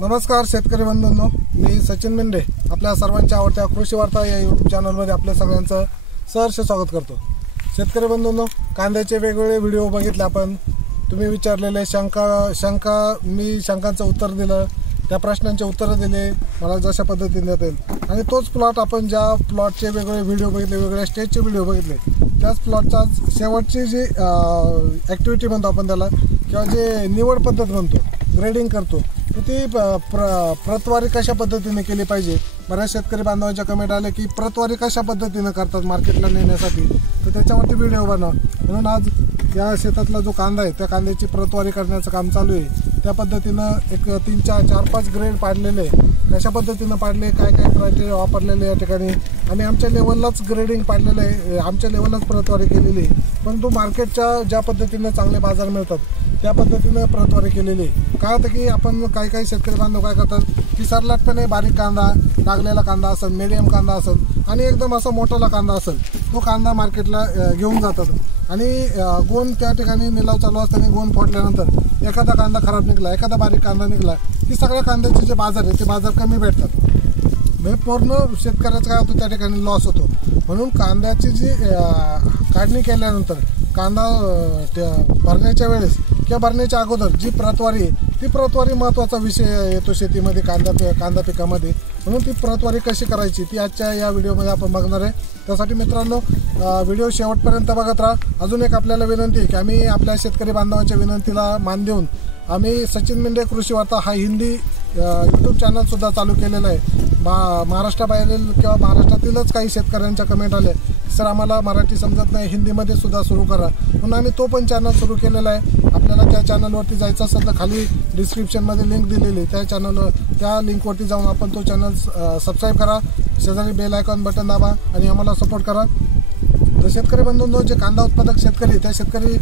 नमस्कार शेतकरी बंधूंनो, मी सचिन मेंढे आपल्या सर्वांच्या आवडत्या कृषी वार्ता या यूट्यूब चॅनलमध्ये आपल्या सगळ्यांचं सहर्ष स्वागत करतो। शेतकरी बंधूंनो, कांद्याचे वेगवेगळे व्हिडिओ बघितले आपण, तुम्ही विचारलेले मी शंकांचं उत्तर दिलं, त्या प्रश्नांचे उत्तर दिले मला जशा पद्धतीने देता येईल। आणि तोच प्लॉट आपण ज्या प्लॉटचे वेगवेगळे व्हिडिओ बघितले, वेगवेगळ्या स्टेजचे व्हिडिओ बघितले, त्याच प्लॉटचा शेवटची जी ॲक्टिव्हिटी म्हणतो आपण त्याला, किंवा जे निवड पद्धत म्हणतो, ग्रेडिंग करतो, ती प्रतवारी कशा पद्धतीने केली पाहिजे। बऱ्याच शेतकरी बांधवांच्या कमेंट आले की प्रतवारी कशा पद्धतीने करतात मार्केटला नेण्यासाठी, तर त्याच्यावरती व्हिडिओ बनवा। म्हणून आज या शेतातला जो कांदा आहे त्या कांद्याची प्रतवारी करण्याचं काम चालू आहे। त्या पद्धतीनं एक 3-4-5 ग्रेड पाडलेले, कशा पद्धतीनं पाडले, काय काय क्रायटेरिया वापरलेले या ठिकाणी आम्ही आमच्या लेवललाच ग्रेडिंग पाडलेलं आहे, आमच्या लेवललाच प्रतवारी केलेली आहे। परंतु मार्केटच्या ज्या पद्धतीने चांगले बाजार मिळतात त्या पद्धतीनं प्रतवारी केलेली आहे। काय होतं की आपण काही शेतकरी बांधव काय करतात की सरलाटपणे बारीक कांदा, डागलेला कांदा असेल, मीडियम कांदा असेल आणि एकदम असा मोठाला कांदा असेल, तो कांदा मार्केटला घेऊन जातात आणि गोण त्या ठिकाणी निलाव चालू असताना गोण फोडल्यानंतर एखादा कांदा खराब निघाला, एखादा बारीक कांदा निघाला की सगळ्या कांद्याचे जे बाजार आहे ते बाजार कमी भेटतात, म्हणजे पूर्ण शेतकऱ्याचा काय होतं त्या ठिकाणी लॉस होतो। म्हणून कांद्याची जी काढणी केल्यानंतर कांदा भरण्याच्या वेळेस किंवा भरण्याच्या अगोदर जी प्रतवारी आहे ती प्रतवारी महत्त्वाचा विषय येतो शेतीमध्ये, कांदा पिकामध्ये। म्हणून ती प्रतवारी कशी करायची ती आजच्या या व्हिडिओमध्ये आपण बघणार आहे। त्यासाठी मित्रांनो व्हिडिओ शेवटपर्यंत बघत राहा। अजून एक आपल्याला विनंती आहे की आम्ही आपल्या शेतकरी बांधवांच्या विनंतीला मान देऊन आम्ही सचिन मेंढे कृषी वार्ता हा हिंदी यूट्यूब चॅनलसुद्धा चालू केलेला आहे। महाराष्ट्राबाहेरील किंवा महाराष्ट्रातीलच काही शेतकऱ्यांच्या कमेंट आले, सर आम्हाला मराठी समजत नाही, हिंदीमध्ये सुद्धा सुरू करा, म्हणून आम्ही तो पण चॅनल सुरू केलेला आहे। आपल्याला त्या चॅनलवरती जायचं असेल तर खाली डिस्क्रिप्शनमध्ये लिंक दिलेली आहे, त्या लिंकवरती जाऊन आपण तो चॅनल सबस्क्राईब करा, शेजारी बेल आयकॉन बटन दाबा आणि आम्हाला सपोर्ट करा। तर शेतकरी बंधूंनो, जे कांदा उत्पादक शेतकरी त्या शेतकरी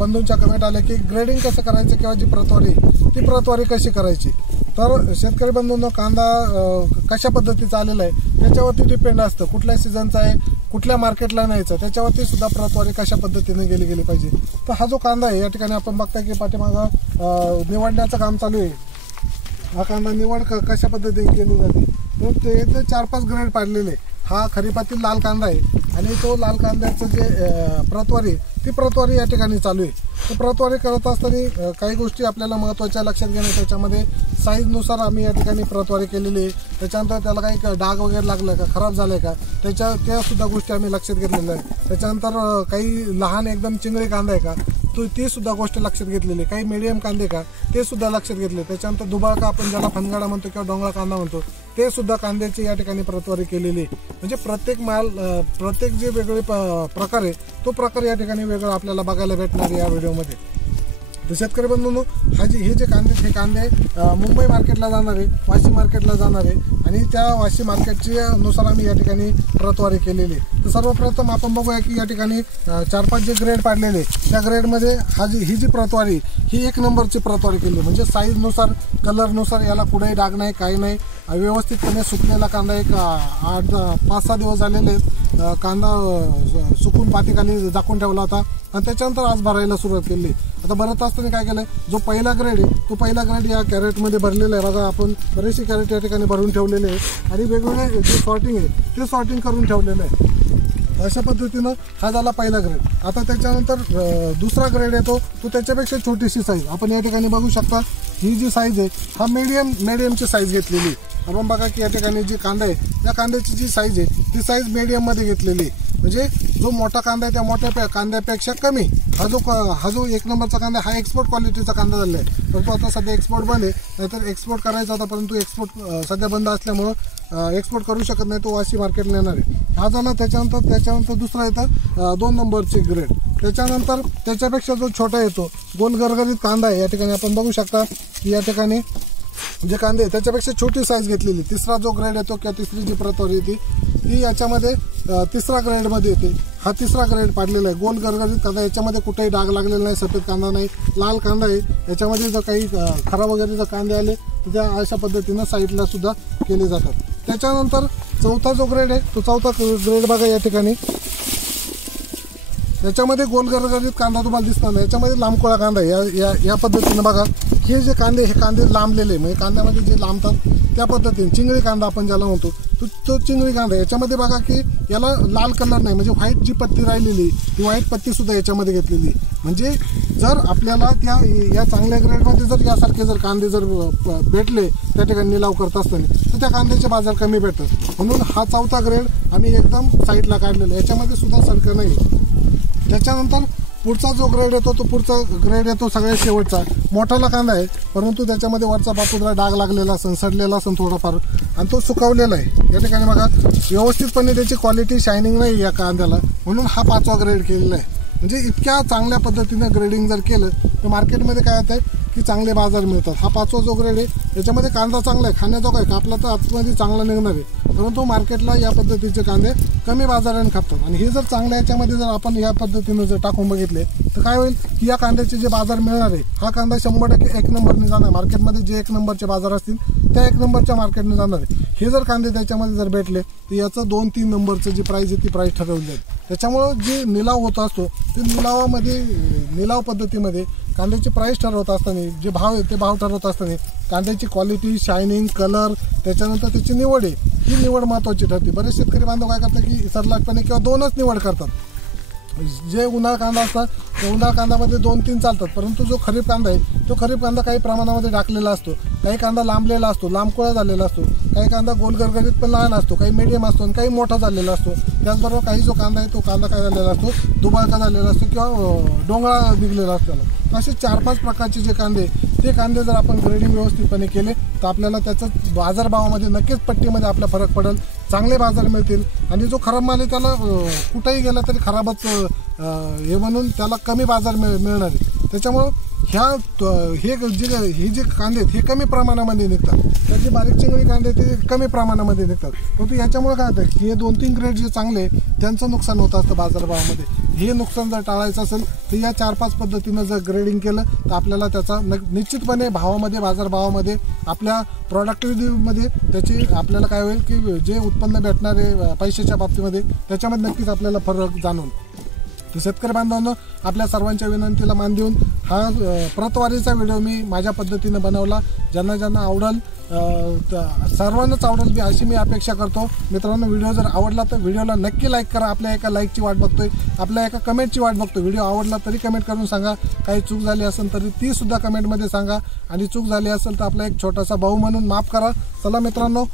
बंधूंच्या कमेंट आले की ग्रेडिंग कसं करायचं किंवा जी प्रतवारी ती प्रतवारी कशी करायची। तर शेतकरी बंधूंनो, कांदा कशा पद्धतीचा आलेला आहे त्याच्यावरती डिपेंड असतं, कुठल्या सीझनचा आहे, कुठल्या मार्केटला न्यायचं, त्याच्यावरती सुद्धा प्रतवारी कशा पद्धतीने गेली पाहिजे। तर हा जो कांदा आहे या ठिकाणी आपण बघता की पाठीमागं निवडण्याचं काम चालू आहे। हा कांदा निवड कशा पद्धतीने केली जाते, तर ते 4-5 ग्रेड पाडलेले, हा खरीपातील लाल कांदा आहे आणि तो लाल कांद्याचं जे प्रतवारी ती प्रतवारी या ठिकाणी चालू आहे। तर प्रतवारी करत असताना काही गोष्टी आपल्याला महत्त्वाच्या लक्षात घेणं, त्याच्यामध्ये साईजनुसार आम्ही या ठिकाणी प्रतवारी केलेली आहे। त्याच्यानंतर त्याला काही डाग वगैरे लागलं का, खराब झालं का, त्या सुद्धा गोष्टी आम्ही लक्षात घेतलेल्या आहे। त्याच्यानंतर काही लहान एकदम चिंगळी कांदा आहे का ती सुद्धा गोष्ट लक्षात घेतलेली आहे, काही मीडियम कांदे का ते सुद्धा लक्षात घेतले। त्याच्यानंतर दुबाळका आपण ज्याला फनगाडा म्हणतो किंवा डोंगळा कांदा म्हणतो ते सुद्धा कांद्याची या ठिकाणी प्रतवारी केलेली आहे। म्हणजे प्रत्येक जे वेगळे प्रकार आहे तो प्रकार या ठिकाणी वेगळा आपल्याला बघायला भेटणार आहे या व्हिडिओमध्ये। तर शेतकरी बंधूंनो, हे जे कांदे मुंबई मार्केटला जाणार आहे, वाशी मार्केटला जाणार आहे आणि त्या वाशी मार्केटच्या नुसार आम्ही या ठिकाणी प्रतवारी केलेली आहे। तर सर्वप्रथम आपण बघूया की या ठिकाणी 4-5 जे ग्रेड पाडलेले, त्या ग्रेडमध्ये ही जी प्रतवारी ही 1 नंबरची प्रतवारी केली, म्हणजे साईजनुसार, कलरनुसार, याला कुठेही डाग नाही, काही नाही, व्यवस्थितपणे सुकलेला कांदा। एक 5-6 दिवस झालेले कांदा सुकून पातीखाली झाकून ठेवला होता आणि त्याच्यानंतर आज भरायला सुरुवात केली। आता भरत असताना काय केलं, जो पहिला ग्रेड आहे तो पहिला ग्रेड या कॅरेटमध्ये भरलेला आहे। बघा, आपण बरेचसे कॅरेट या ठिकाणी भरून ठेवलेले आहे आणि वेगवेगळे जे सॉर्टिंग आहे ते सॉर्टिंग करून ठेवलेलं आहे। अशा पद्धतीनं हा झाला पहिला ग्रेड। आता त्याच्यानंतर दुसरा ग्रेड येतो, तो त्याच्यापेक्षा छोटीशी साईज आपण या ठिकाणी बघू शकता। ही जी साईज आहे हा मीडियमची साईज घेतलेली आहे। आपण बघा की या ठिकाणी जी कांदा आहे त्या कांद्याची जी साईज आहे ती साईज मीडियममध्ये घेतलेली आहे, म्हणजे जो मोठा कांदा आहे त्या मोठ्या कांद्यापेक्षा कमी हा जो 1 नंबरचा कांदा हा एक्सपोर्ट क्वालिटीचा कांदा झाला आहे। परंतु आता सध्या एक्सपोर्ट बंद आहे, नाहीतर एक्सपोर्ट करायचा होता, परंतु एक्सपोर्ट सध्या बंद असल्यामुळं एक्सपोर्ट करू शकत नाही, तो वाशी मार्केटला येणार आहे। हा झाला। त्याच्यानंतर दुसरा येतं 2 नंबरची ग्रेड। त्याच्यानंतर त्याच्यापेक्षा जो छोटा येतो गोल गरगरीत कांदा आहे, या ठिकाणी आपण बघू शकता की या ठिकाणी जे कांदे त्याच्यापेक्षा छोटी साईज घेतलेली। तिसरा जो ग्रेड येतो किंवा तिसरी जी प्रतवारी येते ती याच्यामध्ये 3रा ग्रेडमध्ये येते। हा 3रा ग्रेड पाडलेला आहे, गोल गरगरीत कांदा, याच्यामध्ये कुठेही डाग लागलेला नाही, सफेद कांदा नाही, लाल कांदा आहे। याच्यामध्ये जर काही खराब वगैरे जर कांदे आले तर त्या अशा पद्धतीनं साईडला सुद्धा केले जातात। त्याच्यानंतर चौथा जो ग्रेड आहे तो चौथा ग्रेड बघा या ठिकाणी, याच्यामध्ये गोल गरगरीत कांदा तुम्हाला दिसणार नाही, याच्यामध्ये लांबकोळा कांदा आहे। या पद्धतीनं बघा हे जे कांदे, हे कांदे लांबलेले म्हणजे कांद्यामध्ये जे लांबतात त्या पद्धतीने चिंगळी कांदा आपण ज्याला म्हणतो तो चिंगळी कांदा. याच्यामध्ये बघा की याला लाल कलर नाही, म्हणजे व्हाईट जी पत्ती राहिलेली ती व्हाईट पत्ती सुद्धा याच्यामध्ये घेतलेली. म्हणजे जर आपल्याला या चांगल्या ग्रेडमध्ये जर यासारखे जर कांदे जर भेटले त्या ठिकाणी निलाव करत असताना तर त्या कांद्याचे बाजार कमी भेटतात. म्हणून हा 4था ग्रेड आम्ही एकदम साईडला काढलेला, याच्यामध्ये सुद्धा सडकं नाही. त्याच्यानंतर पुढचा जो ग्रेड येतो तो पुढचा ग्रेड येतो सगळ्यात शेवटचा. मोठाला कांदा आहे परंतु त्याच्यामध्ये वरचा बापूदरा डाग लागलेला असेल, सडलेला असेल थोडाफार, आणि तो सुकवलेला आहे. या ठिकाणी बघा व्यवस्थितपणे त्याची क्वालिटी शायनिंग नाही या कांद्याला, म्हणून हा 5वा ग्रेड केलेला आहे. म्हणजे इतक्या चांगल्या पद्धतीने ग्रेडिंग जर केलं तर मार्केटमध्ये काय होतं की चांगले बाजार मिळतात. हा 5वा जो ग्रेड आहे याच्यामध्ये कांदा चांगला आहे, खाण्याजोगा आहे, कापला तर आतमध्ये चांगला निघणार आहे. परंतु मार्केटला या पद्धतीचे कांदे कमी बाजाराने खपतात. आणि हे जर चांगल्या याच्यामध्ये जर आपण या पद्धतीनं जर टाकून बघितले तर काय होईल की या कांद्याचे जे बाजार मिळणार आहे हा कांदा 100% 1 नंबरने जाणार. मार्केटमध्ये जे 1 नंबरचे बाजार असतील त्या 1 नंबरच्या मार्केटने जाणार आहे. हे जर कांदे त्याच्यामध्ये जर भेटले तर याचं 2-3 नंबरचं जी प्राईस आहे ती प्राईस ठरवली जाईल. त्याच्यामुळं जे निलाव होत असतो ते निलाव पद्धतीमध्ये कांद्याची प्राईस ठरवत असताना जे भाव आहे ते भाव ठरवत असताना कांद्याची क्वालिटी, शायनिंग, कलर, त्याच्यानंतर त्याची निवड आहे, ही निवड महत्त्वाची ठरते. बरेच शेतकरी बांधव काय करतात की सरलाटपणे किंवा 2च निवड करतात. जे उन्हाळा कांदा असतात त्या उन्हाळा कांद्यामध्ये 2-3 चालतात, परंतु जो खरीप कांदा आहे तो खरीप कांदा काही प्रमाणामध्ये टाकलेला असतो. काही कांदा लांबलेला असतो, लांबकोळा झालेला असतो, काही कांदा गोलगरगरीत पण लहान असतो, काही मीडियम असतो आणि काही मोठा झालेला असतो. त्याचबरोबर काही जो कांदा आहे तो कांदा काय झालेला असतो, दुबाळका झालेला असतो किंवा डोंगळा निघलेला असतो. असे 4-5 प्रकारचे जे कांदे ते कांदे जर आपण ग्रेडिंग व्यवस्थितपणे केले तर आपल्याला त्याचं बाजारभावामध्ये नक्कीच पट्टीमध्ये आपला फरक पडेल, चांगले बाजार मिळतील. आणि जो खराब माल आहे त्याला कुठेही गेला तरी खराबच हे म्हणून त्याला कमी बाजार मिळणार आहे. त्याच्यामुळं हे जे कांदे आहेत हे कमी प्रमाणामध्ये निघतात, तर जे बारीक चिंगळी कांदे ते कमी प्रमाणामध्ये निघतात. परंतु याच्यामुळे काय होतं हे 2-3 ग्रेड जे चांगले त्यांचं नुकसान होत असतं बाजारभावामध्ये. हे नुकसान जर टाळायचं असेल तर या 4-5 पद्धतीनं जर ग्रेडिंग केलं तर आपल्याला त्याचा निश्चितपणे भावामध्ये, बाजारभावामध्ये, आपल्या प्रॉडक्टिव्हिटीमध्ये त्याची आपल्याला काय होईल की जे उत्पन्न भेटणार आहे पैशाच्या बाबतीमध्ये त्याच्यामध्ये नक्कीच आपल्याला फरक जाणून. तर शेतकरी बांधवांनो, आपल्या सर्वांच्या विनंतीला मान देऊन हा प्रतवारीचा व्हिडिओ मी माझ्या पद्धतीनं बनवला. ज्यांना आवडेल सर्वांनाच आवडेल अशी मी अपेक्षा करतो. मित्रांनो, व्हिडिओ जर आवडला तर व्हिडिओला नक्की लाईक करा. आपल्या एका लाईकची वाट बघतोय, आपल्या एका कमेंटची वाट बघतो. व्हिडिओ आवडला तरी कमेंट करून सांगा, काही चूक झाली असेल तरी ती सुद्धा कमेंटमध्ये सांगा, आणि चूक झाली असेल तर आपला एक छोटासा भाऊ म्हणून माफ करा. चला मित्रांनो,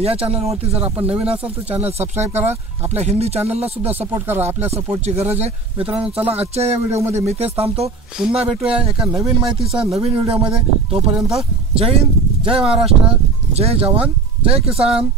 या चॅनलवरती जर आपण नवीन असाल तर चॅनल सबस्क्राईब करा. आपल्या हिंदी चॅनलला सुद्धा सपोर्ट करा, आपल्या सपोर्टची गरज आहे. मित्रांनो, चला आजच्या या व्हिडिओमध्ये मी तेच थांबतो. पुन्हा भेटूया एका नवीन माहितीचा नवीन व्हिडिओमध्ये. तोपर्यंत जय हिंद, जय महाराष्ट्र, जय जवान, जय किसान.